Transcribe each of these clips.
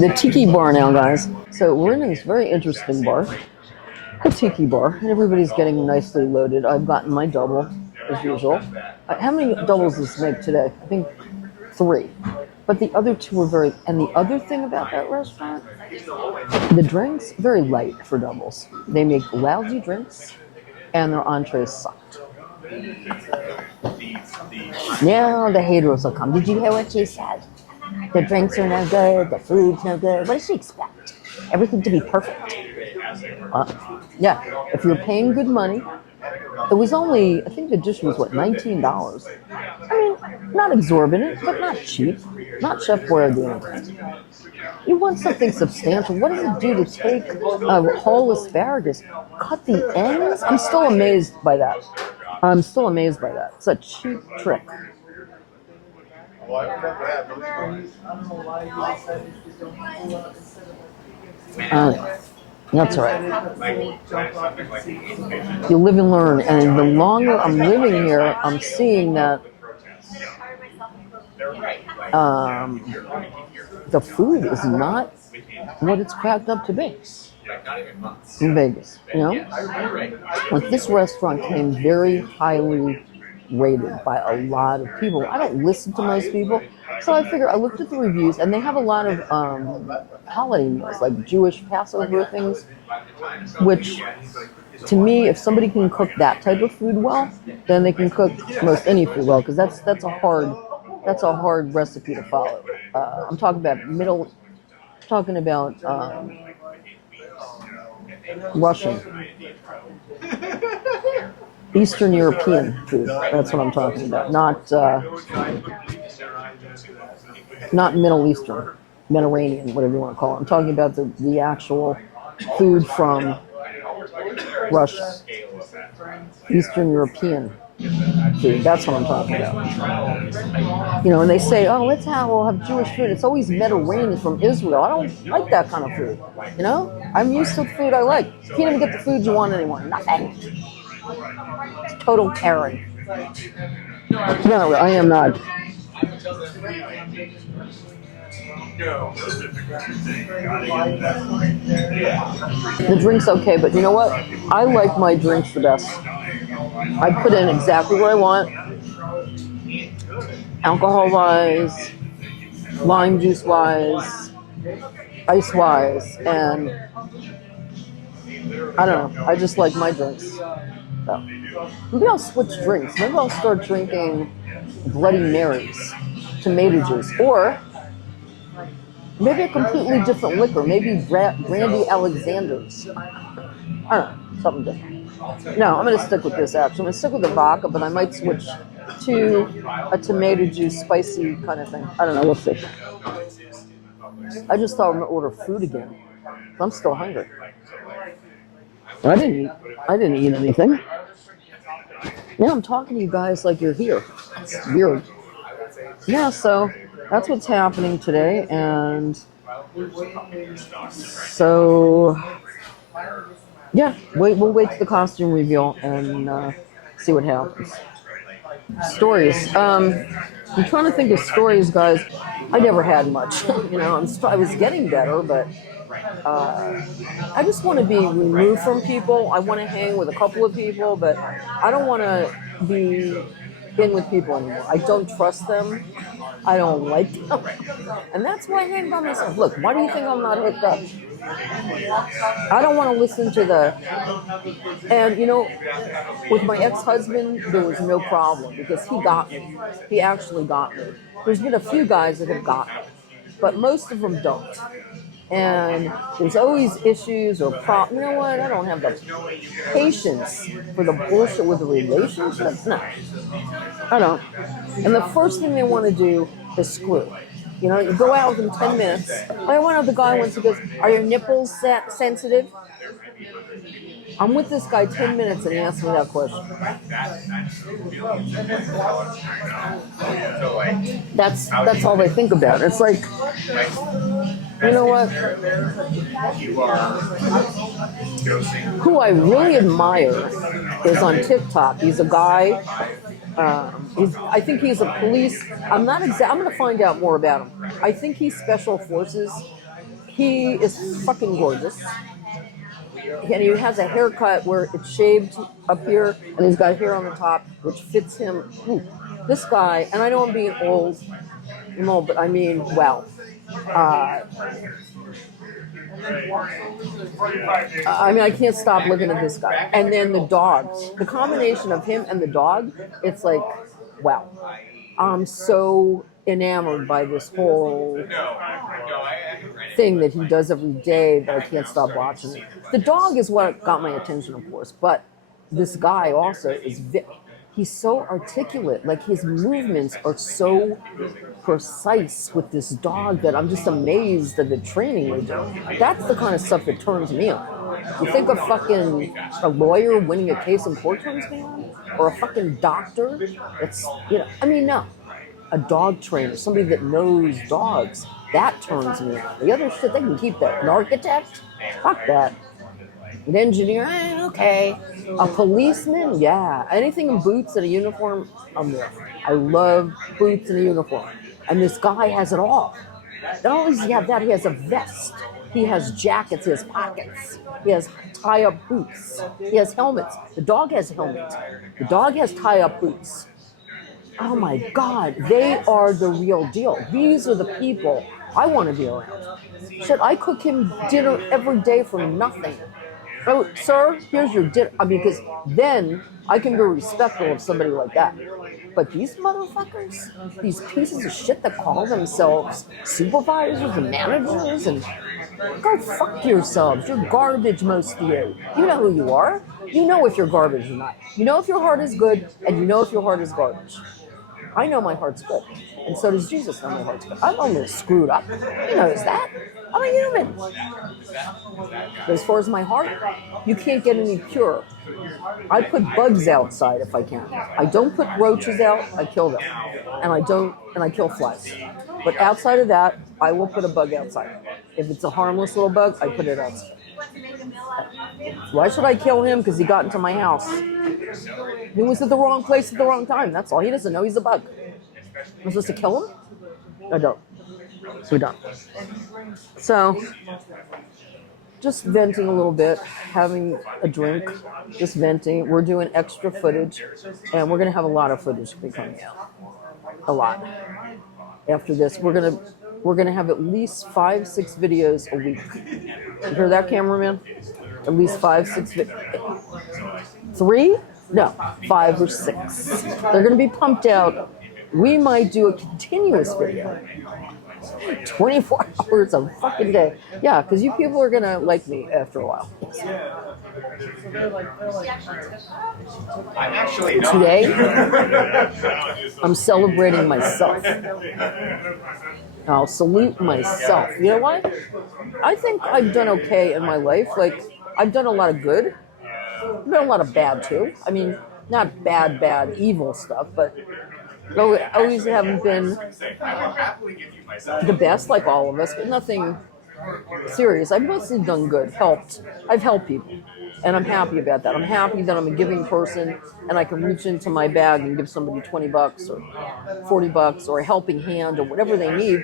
the Tiki bar now, guys. So we're in this very interesting bar, the Tiki bar, and everybody's getting nicely loaded. I've gotten my double, as usual. How many doubles does this make today? I think 3. But the other 2 were very, and the other thing about that restaurant, the drinks, very light for doubles. They make lousy drinks, and their entrees sucked. Now the haters will come. Did you hear what she said? The drinks are no good, the food's no good. What does she expect? Everything to be perfect. Yeah, if you're paying good money, it was only, I think the dish was what, $19. I mean, not exorbitant, but not cheap. Not Chef Boyardee. You want something substantial. What does it do to take a whole asparagus, cut the ends? I'm still amazed by that. It's a cheap trick. That's all right. You live and learn, and the longer I'm living here, I'm seeing that the food is not what it's cracked up to be in Vegas. You know, like this restaurant came very highly rated by a lot of people. I don't listen to most people, so I looked at the reviews, and they have a lot of holiday meals, like Jewish Passover things, which to me, if somebody can cook that type of food well, then they can cook most any food well, because that's a hard recipe to follow. I'm talking about Russian, Eastern European food. That's what I'm talking about. Not Middle Eastern, Mediterranean, whatever you want to call it. I'm talking about the actual food from Russia, Eastern European food. That's what I'm talking about. You know, and they say, oh, we'll have Jewish food. It's always Mediterranean from Israel. I don't like that kind of food. You know, I'm used to the food I like. You can't even get the food you want anymore. Nothing. It's total Karen. No, I am not. The drink's okay, but you know what? I like my drinks the best. I put in exactly what I want, alcohol-wise, lime juice-wise, ice-wise, and I don't know. I just like my drinks. So, maybe I'll switch drinks. Maybe I'll start drinking Bloody Marys, tomato juice, or maybe a completely different liquor. Maybe Brandy Alexander's. I don't know, something different. No, I'm going to stick with this, actually. I'm going to stick with the vodka, but I might switch to a tomato juice, spicy kind of thing. I don't know, we'll see. I just thought I'm going to order food again. I'm still hungry. I didn't eat anything. Yeah, I'm talking to you guys like you're here. It's weird. Yeah, so that's what's happening today, and so yeah, we'll wait to the costume reveal and see what happens. Stories. I'm trying to think of stories, guys. I never had much. You know, I was getting better, but I just want to be removed from people. I want to hang with a couple of people, but I don't want to be in with people anymore. I don't trust them. I don't like them. And that's why I hang by myself. Look, why do you think I'm not hooked up? I don't want to listen to and you know, with my ex-husband, there was no problem because he got me. He actually got me. There's been a few guys that have got me, but most of them don't. And there's always issues or problems. You know what? I don't have the patience for the bullshit with the relationships. No, I don't. And the first thing they want to do is screw. You know, you go out with them 10 minutes. I went out with the guy once who goes, are your nipples sensitive? I'm with this guy 10 minutes and he asked me that question. That's all they think about. It's like, you know what? Who I really admire is on TikTok. He's a guy. I think he's a police. I'm going to find out more about him. I think he's special forces. He is fucking gorgeous. And he has a haircut where it's shaved up here, and he's got hair on the top, which fits him. Ooh, this guy, and I know I'm being old, but I mean, wow. I mean, I can't stop looking at this guy. And then the dog. The combination of him and the dog, it's like, wow. I'm so enamored by this whole thing that he does every day that I can't stop watching it. The dog is what got my attention, of course, but this guy also is he's so articulate. Like, his movements are so precise with this dog that I'm just amazed at the training they do. That's the kind of stuff that turns me on. You think a lawyer winning a case in court turns me on? Or a fucking doctor? It's, I mean, no. A dog trainer, somebody that knows dogs, that turns me on. The other shit, they can keep that. An architect? Fuck that. An engineer? Okay. A policeman? Yeah. Anything in boots and a uniform? I'm there. I love boots and a uniform. And this guy has it all. Not only does he have that, he has a vest. He has jackets, he has pockets. He has tie-up boots. He has helmets. The dog has helmets. The dog has tie-up boots. Oh my God, they are the real deal. These are the people I want to be around. Shit, I cook him dinner every day for nothing. Oh, sir, here's your dinner. I mean, because then I can be respectful of somebody like that. But these motherfuckers, these pieces of shit that call themselves supervisors and managers, and go fuck yourselves. You're garbage, most of you. You know who you are. You know if you're garbage or not. You know if your heart is good, and you know if your heart is garbage. I know my heart's good, and so does Jesus know my heart's good. I'm only screwed up. He knows that. I'm a human. But as far as my heart, you can't get any pure. I put bugs outside if I can. I don't put roaches out, I kill them. And I kill flies. But outside of that, I will put a bug outside. If it's a harmless little bug, I put it outside. Why should I kill him? Because he got into my house. He was at the wrong place at the wrong time. That's all. He doesn't know he's a bug. I'm supposed to kill him? I don't. We're done. So, just venting a little bit, having a drink, just venting. We're doing extra footage, and we're going to have a lot of footage coming out. A lot. After this, we're gonna have at least 5-6 videos a week. You hear that, cameraman? At least 5-6 videos. 3? No, 5 or 6. They're gonna be pumped out. We might do a continuous video. 24 hours a fucking day. Yeah, because you people are gonna like me after a while. Today, I'm celebrating myself. I'll salute myself. You know what? I think I've done okay in my life. Like, I've done a lot of good. I've done a lot of bad, too. I mean, not bad, evil stuff, but always haven't been the best, like all of us, but nothing serious. I've mostly done good, helped. I've helped people, and I'm happy about that. I'm happy that I'm a giving person, and I can reach into my bag and give somebody $20 or $40 or a helping hand or whatever they need.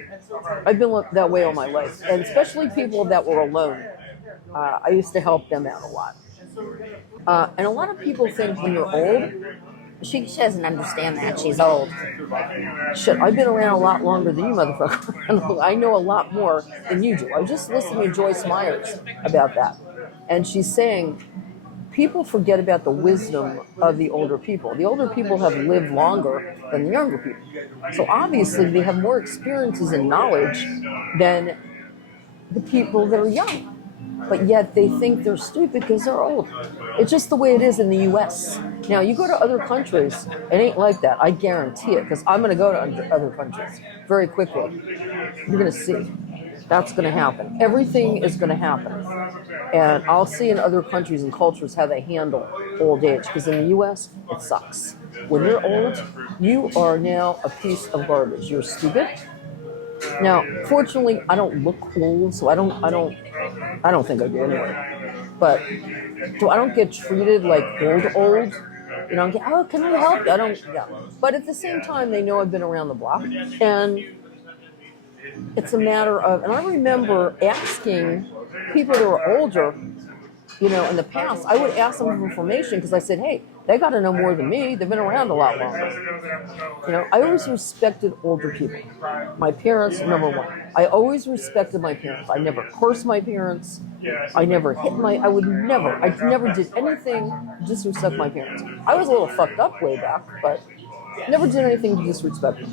I've been that way all my life, and especially people that were alone. I used to help them out a lot. And a lot of people think when you're old, she doesn't understand that. She's old. Shit, I've been around a lot longer than you, motherfucker. I know a lot more than you do. I was just listening to Joyce Myers about that. And she's saying people forget about the wisdom of the older people. The older people have lived longer than the younger people. So obviously they have more experiences and knowledge than the people that are young. But yet they think they're stupid because they're old. It's just the way it is in the U.S. Now, you go to other countries, it ain't like that. I guarantee it, because I'm going to go to other countries very quickly. You're going to see. That's going to happen. Everything is going to happen. And I'll see in other countries and cultures how they handle old age, because in the U.S., it sucks. When you're old, you are now a piece of garbage. You're stupid. Now, fortunately, I don't look old, so I don't think I do anyway. But so I don't get treated like old. You know, oh, can I help you? I don't. Yeah. But at the same time, they know I've been around the block, and it's a matter of, and I remember asking people that were older, you know, in the past, I would ask them for information because I said, hey, they got to know more than me. They've been around a lot longer. You know, I always respected older people. My parents, number one. I always respected my parents. I never cursed my parents. I never hit I never did anything to disrespect my parents. I was a little fucked up way back, but never did anything to disrespect them.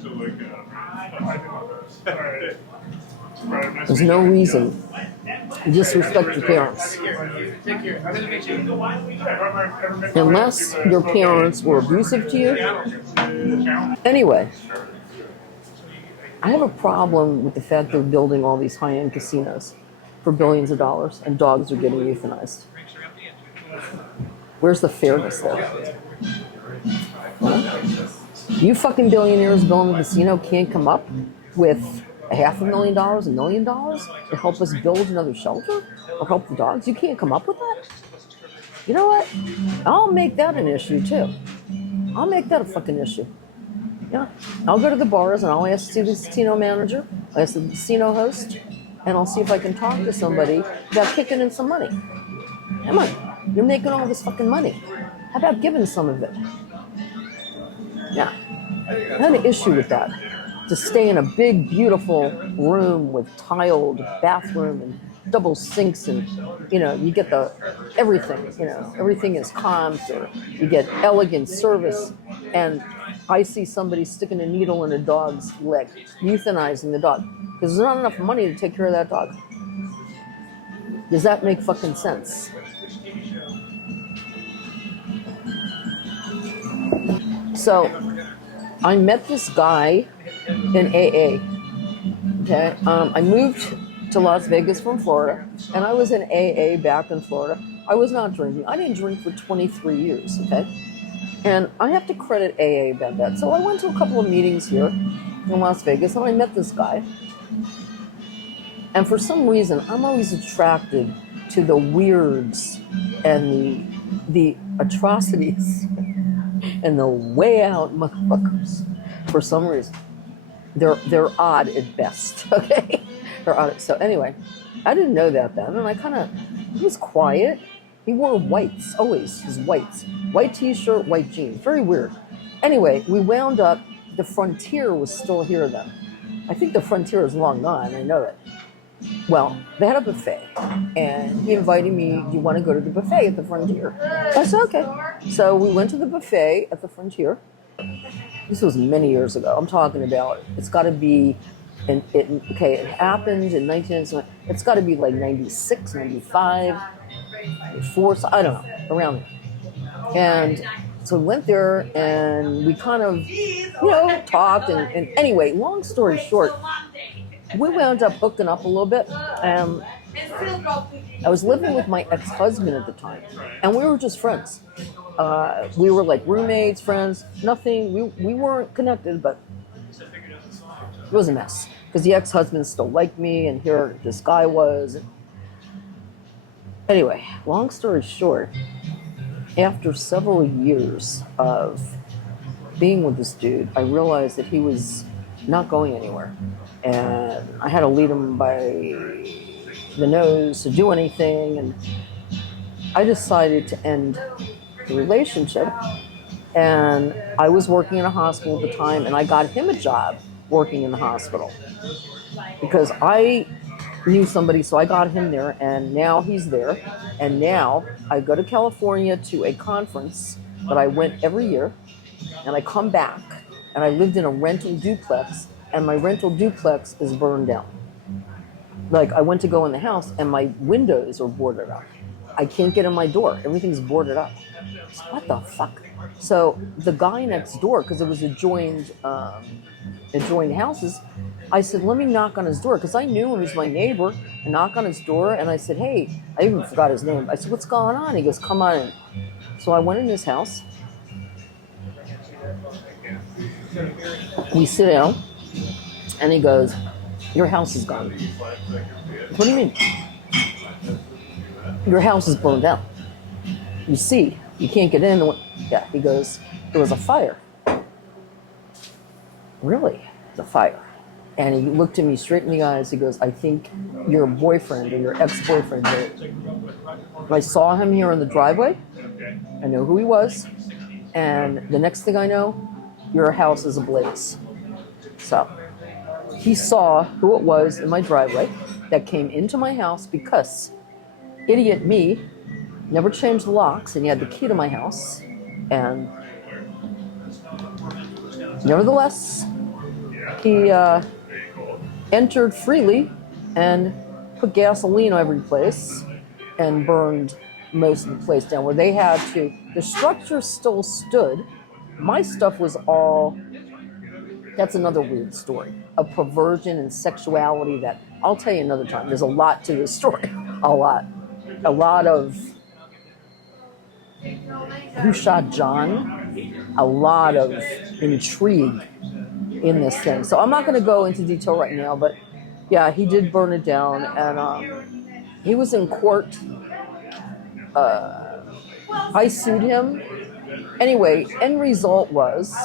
There's no reason to disrespect your parents. Unless your parents were abusive to you. Anyway, I have a problem with the fact they're building all these high-end casinos for billions of dollars and dogs are getting euthanized. Where's the fairness there? Huh? You fucking billionaires building a casino can't come up with $500,000, $1 million to help us build another shelter or help the dogs? You can't come up with that? You know what? I'll make that an issue too. I'll make that a fucking issue. Yeah. I'll go to the bars and I'll ask the casino manager, I'll ask the casino host, and I'll see if I can talk to somebody about kicking in some money. Come on. You're making all this fucking money. How about giving some of it? Yeah. I had an issue with that. To stay in a big, beautiful room with tiled bathroom and double sinks and, you know, you get everything, you know, everything is comped or you get elegant service. And I see somebody sticking a needle in a dog's leg, euthanizing the dog, because there's not enough money to take care of that dog. Does that make fucking sense? So I met this guy in AA. Okay, I moved to Las Vegas from Florida, and I was in AA back in Florida. I was not drinking. I didn't drink for 23 years. Okay, and I have to credit AA about that. So I went to a couple of meetings here in Las Vegas, and I met this guy. And for some reason, I'm always attracted to the weirds and the atrocities and the way out motherfuckers. For some reason, they're odd at best. Okay, they're odd. So anyway, I didn't know that then, and he was quiet. He wore whites, always his whites, white t-shirt, white jeans. Very weird. Anyway, we wound up. The Frontier was still here then. I think the Frontier is long gone. I know that. Well, they had a buffet, and he invited me, do you want to go to the buffet at the Frontier? I said, okay. So we went to the buffet at the Frontier. This was many years ago. I'm talking about, it's got to be, it happened in 1997. It's got to be like 96, 95, 94, I don't know, around there. And so we went there, and we kind of, talked, and anyway, long story short, we wound up hooking up a little bit. I was living with my ex-husband at the time, and we were just friends. We were like roommates, friends, nothing. We weren't connected, but it was a mess because the ex-husband still liked me, and here this guy was. Anyway, long story short, after several years of being with this dude, I realized that he was not going anywhere. And I had to lead him by the nose to do anything. And I decided to end the relationship. And I was working in a hospital at the time, and I got him a job working in the hospital because I knew somebody, so I got him there, and now he's there. And now I go to California to a conference that I went every year, and I come back, and I lived in a rental duplex, and my rental duplex is burned down. Like, I went to go in the house, and my windows are boarded up. I can't get in my door. Everything's boarded up. So what the fuck? So the guy next door, because it was adjoined houses, I said, let me knock on his door, because I knew him, he was my neighbor. I knock on his door, and I said, hey, I even forgot his name. I said, what's going on? He goes, come on in. So I went in his house. We sit down, and he goes, your house is gone. What do you mean? Your house is burned down. You see, you can't get in. Yeah, he goes, there was a fire. Really? The fire. And he looked at me straight in the eyes. He goes, I think your boyfriend or your ex-boyfriend did it. I saw him here in the driveway. I know who he was. And the next thing I know, your house is ablaze. So he saw who it was in my driveway that came into my house because idiot me never changed the locks, and he had the key to my house. And nevertheless, he entered freely and put gasoline every place and burned most of the place down where they had to. The structure still stood. My stuff was all, that's another weird story, of perversion and sexuality that I'll tell you another time. There's a lot to this story. A lot of who shot John, a lot of intrigue in this thing. So I'm not going to go into detail right now, but yeah, he did burn it down, and he was in court. I sued him. Anyway, end result was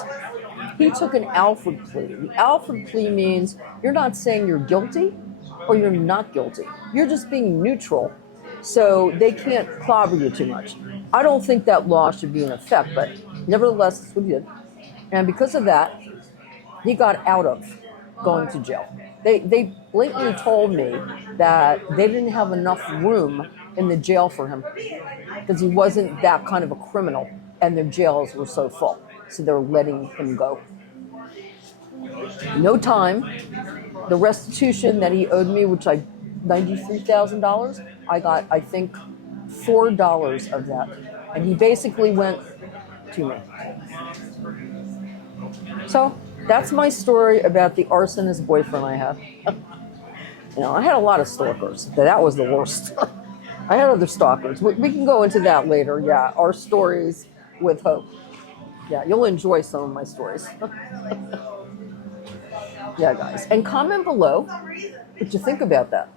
he took an Alfred plea. The Alfred plea means you're not saying you're guilty or you're not guilty. You're just being neutral, so they can't clobber you too much. I don't think that law should be in effect, but nevertheless, that's what he did. And because of that, he got out of going to jail. They blatantly told me that they didn't have enough room in the jail for him because he wasn't that kind of a criminal, and their jails were so full. So they're letting him go. No time. The restitution that he owed me, which I $93,000, I got, I think, $4 of that. And he basically went to me. So that's my story about the arsonist boyfriend I had. I had a lot of stalkers. That was the worst. I had other stalkers. We can go into that later. Yeah, our stories with hope. Yeah, you'll enjoy some of my stories. Yeah, guys. And comment below what you think about that,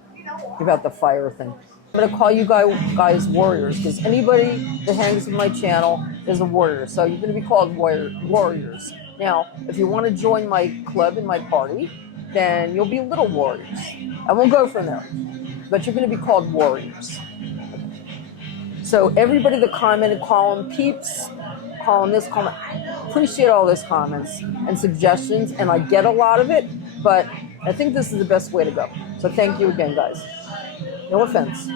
about the fire thing. I'm going to call you guys warriors, because anybody that hangs with my channel is a warrior. So you're going to be called warriors. Now, if you want to join my club and my party, then you'll be little warriors. And we'll go from there. But you're going to be called warriors. So everybody that commented, call them peeps, call them this, call them, appreciate all those comments and suggestions, and I get a lot of it, but I think this is the best way to go. So thank you again, guys. No offense.